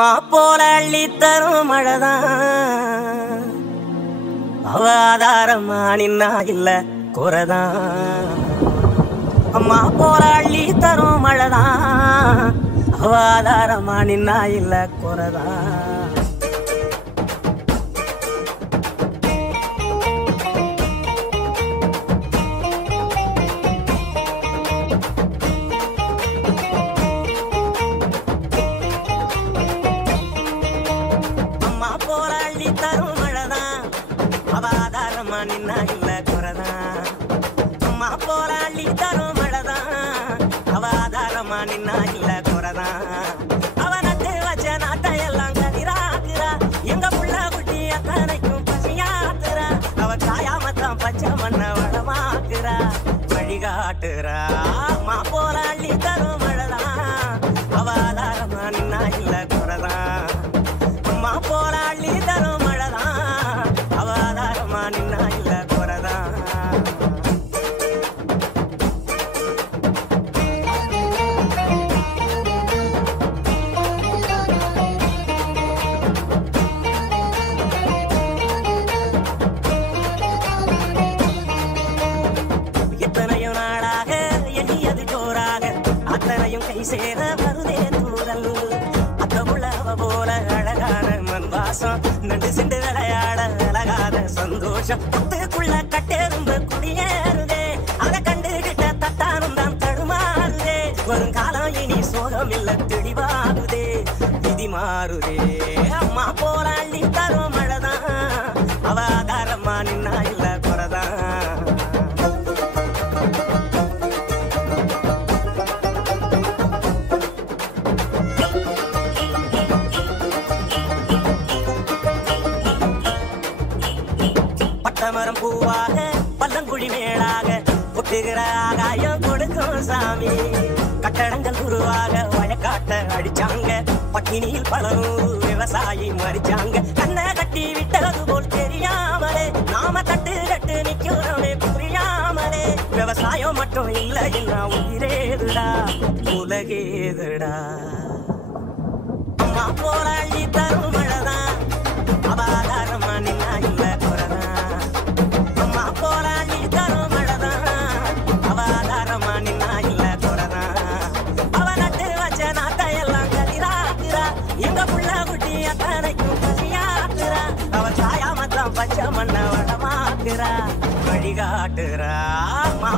போல அள்ளி தரும் மழைதான் அவதாரமா நின்னா இல்ல குறைதான். அம்மா போல அள்ளி தரும் மழைதான் அவதாரமா நின்னா இல்ல குறைதான். தரும் மழைதான் அவதாரமா நின்னா இல்ல குறைதான். அம்மா போல அள்ளி தரும் மழைதான் அவதாரமா நின்னா இல்ல குறைதான். அவனத்து வச்ச நாட்டை எல்லாம் கதிராக்குறா எங்க புள்ள குட்டி அத்தனைக்கும் பசியாத்துறா. அவ காயாமத்தான் பச்சை மண்ண வளமாக்குறா வழிகாட்டுறா. அம்மா போல அள்ளி தரும் மழைதான் அவதாரமா நின்னா இல்ல குறைதான். அம்மா போல அள்ளி தரும் எத்தனையோ நாளாக எண்ணியது ஜோராக அத்தனையும் கை சேர வருதே தூரல். அத்த உழவ போல அழகான மண் வாசம் நண்டு சிண்டு விளையாட அழகாத சந்தோஷம் பத்துக்குள்ள கட்டெரும்பு குடியேறுதே. அதை கண்டுகிட்ட தட்டானும் தான் தடுமாறுதே. வருங்காலம் இனி சோகம் இல்ல தெளிவாகுதே விதி மாறுதே. அம்மா போல அள்ளி தரும் மழைதான் அவதாரமா நின்னா இல்ல குறைதான். பட்டமரம் பூவாக பல்லங்குழி மேலாக கொட்டுகிற ஆகாயம் கொடுக்கும் சாமி. கட்டடங்கள் உருவாக வயக்காட்ட அடிச்சாங்க பட்டினியில் பல நூறு விவசாயி மறிச்சாங்க. கண்ணை கட்டி விட்டது போல் தெரியாமலே நாம தட்டு கட்டு நிக்கிறோமே புரியாமலே. விவசாயம் மட்டும் இல்ல இல்ல உயிரேதுடா உலகேதுடா. அம்மா போல அள்ளி தரும் மழைதான் அவதாரமா நின்னா இல்ல குறைதான். அம்மா போல அள்ளி தரும் மழைதான் அவதாரமா நின்னா இல்ல குறைதான். அவ நட்டு வச்ச நாட்டை எல்லாம் கதிராக்குறா எங்க புள்ள குட்டி அத்தனைக்கும் பசியாக்குறா. அவ சாயாமத்தான் பச்சை மண்ண வளமாக்குறா வழிகாட்டுறா. அம்மா